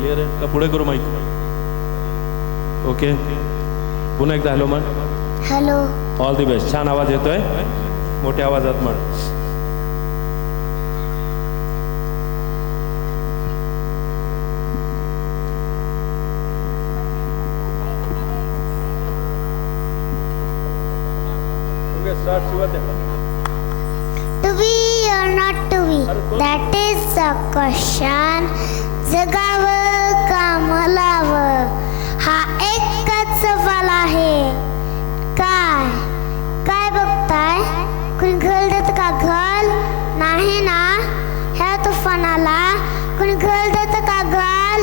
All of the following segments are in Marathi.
क्लिअर आहे का? पुढे करू माईक. ओके, पुन्हा एकदा हॅलो म्हण. हॅलो. All the best. छान आवाज येतोय, मोठ्या आवाजात म्हण. To be or not to be, that is the question. जगावं का मलावं हा एकच सवाल आहे. काय काय बघताय? कुणी घाल देत का घाल? नाही ना. ह्या तुफानाला कुणी घाल देत का घाल?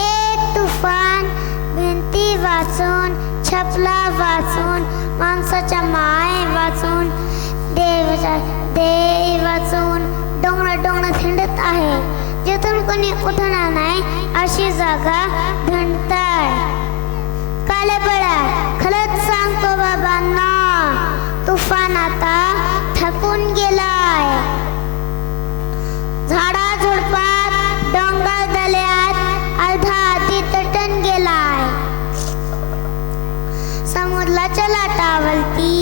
एक तुफान भिंती वाचून, छपला वाचून, माणसाच्या माय वाचून, देव वाचून डोंगर हिंडत आहे. जिथून कोणी उठणार नाही अशी जागा भिंडताय. काले पडा खरंच सांगतो बाबांना, तुफान आता थकून गेलाय. झाडा झुडपात डोंगर दल्यात अर्धा आधी तटून गेलाय. समुद्राच्या लाटावरती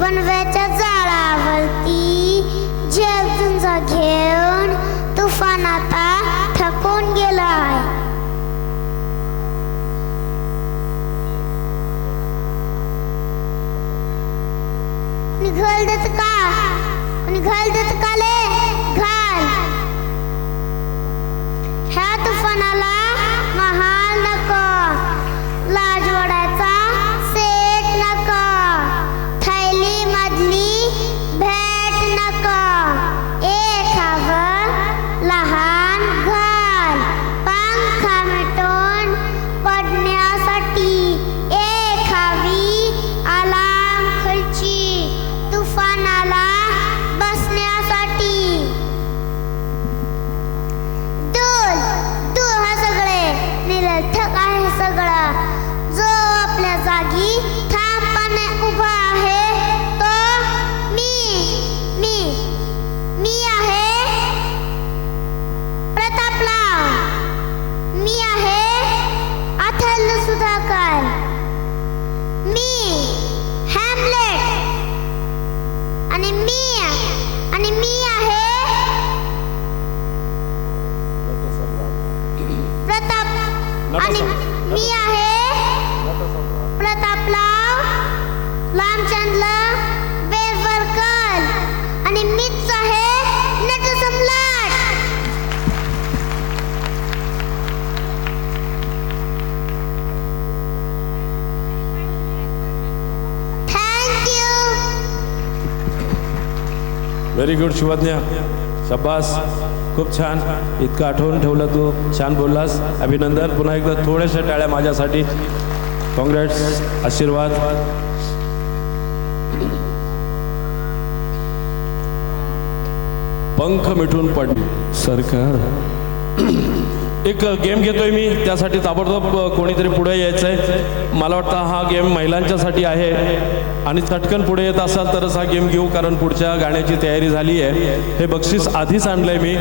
वनव्याच्या जाळावरती झेल घेऊन तुफान आता थकून गेलाय. कुणी घाल देत का? कुणी घाल देत का ले घाल? ह्या तुफानाला महाल नको, लाजवाड्याचा सेट नको, थैली मधली भेट नको. एखावं लहान घाल पंख मिटून पडण्यासाठी. एखावी आलाम खुर्ची तुफानाला बसण्यासाठी. दूर दूर हा सगळे निरर्थक आहे सगळं. जो आपल्या जागी ठामपणे उभा आहे तो मी आहे प्रतापराव. मी आहे अथर्व सुधाकर. मी हॅमलेट. आणि मी आहे प्रताप. आणि मी आहे प्रतापराव रामचंद्र बेवरकर. आणि मीच आहे नटसम्राट. थँक्यू. व्हेरी गुड शिवज्ञा, शाबास, खूप छान. इतकं आठवून ठेवलं तू, छान बोललास, अभिनंदन. पुन्हा एकदा थोड्याशा टाळ्या माझ्यासाठी. काँग्रेट्स, आशीर्वाद. पंख मिटून पड सरकार. एक गेम घेतोय मी, त्यासाठी ताबडतोब कोणीतरी पुढे यायचंय. मला वाटतं हा गेम महिलांच्यासाठी आहे आणि चटकन पुढे येत असाल तरच हा गेम घेऊ, कारण पुढच्या गाण्याची तयारी झाली आहे. हे बक्षीस आधीच आणलंय मी.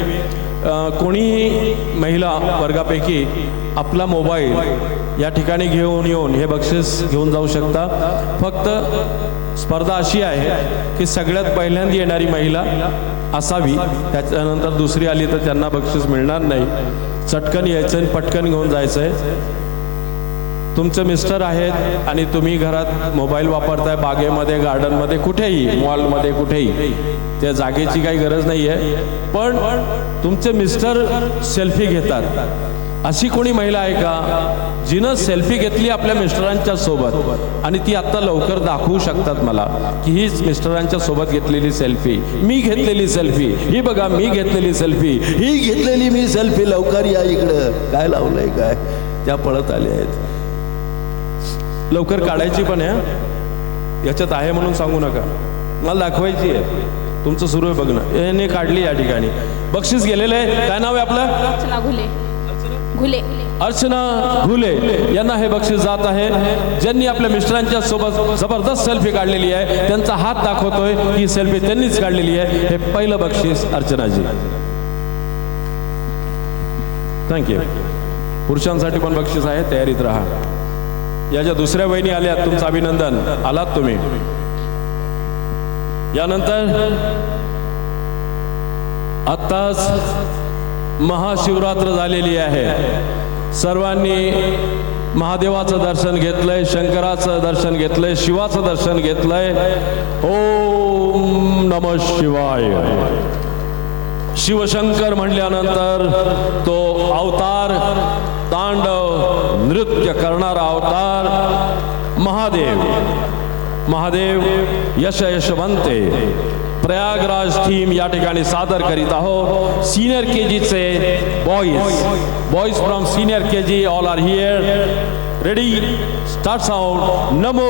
कोणीही महिला वर्गापैकी आपला मोबाईल या ठिकाणी घेऊन येऊन हे बक्षीस घेऊन जाऊ शकता. फक्त स्पर्धा अशी आहे की सगळ्यात पहिल्यांदा येणारी महिला असावी, त्याच्यानंतर दुसरी आली तर त्यांना बक्षीस मिळणार नाही. चटकन यायचं आणि पटकन घेऊन जायचं आहे. तुमचे मिस्टर आहेत आणि तुम्ही घरात मोबाईल वापरताय, बागेमध्ये, गार्डनमध्ये, कुठेही, मॉलमध्ये, कुठेही, त्या जागेची काही गरज नाही आहे. पण तुमचे मिस्टर सेल्फी घेतात, अशी कोणी महिला आहे का जिनं सेल्फी घेतली आपल्या मिस्टरांच्या सोबत आणि ती आत्ता लवकर दाखवू शकतात मला की ही मिस्टरांच्या सोबत घेतलेली सेल्फी, मी घेतलेली सेल्फी, ही बघा मी घेतलेली सेल्फी, ही घेतलेली मी सेल्फी, लवकर या इकडं, काय लावलंय काय. त्या पळत आल्या आहेत. लवकर काढायची पण आहे, याच्यात आहे म्हणून सांगू नका, मला दाखवायची आहे. तुमचं सुरू आहे बघणं. याने काढली या ठिकाणी, बक्षीस गेलेलं आहे. काय नाव आहे आपलं? अर्चना घुले. घुले अर्चना घुले यांना हे बक्षीस जात आहे. ज्यांनी आपल्या मिस्टरांच्या सोबत जबरदस्त सेल्फी काढलेली आहे, त्यांचा हात दाखवतोय की सेल्फी त्यांनीच काढलेली आहे. हे पहिलं बक्षीस अर्चनाजी. थँक्यू. पुरुषांसाठी पण बक्षीस आहे, तयारीत राहा. या ज्या दुसऱ्या वहिनी आल्यात, तुमचं अभिनंदन, आलात तुम्ही. यानंतर आत्ताच महाशिवरात्र झालेली आहे. सर्वांनी महादेवाचं दर्शन घेतलंय, शंकराचं दर्शन घेतलंय, शिवाचं दर्शन घेतलंय. ओम नमः शिवाय. शिवशंकर म्हणल्यानंतर तो अवतार, तांडव नृत्य करणारा अवतार महादेव. महादेव यश यशवंते प्रयागराज टीम या ठिकाणी सादर करीत आहोत. सीनियर केजीचे boys from senior KG all are here. Ready, start sound. Namo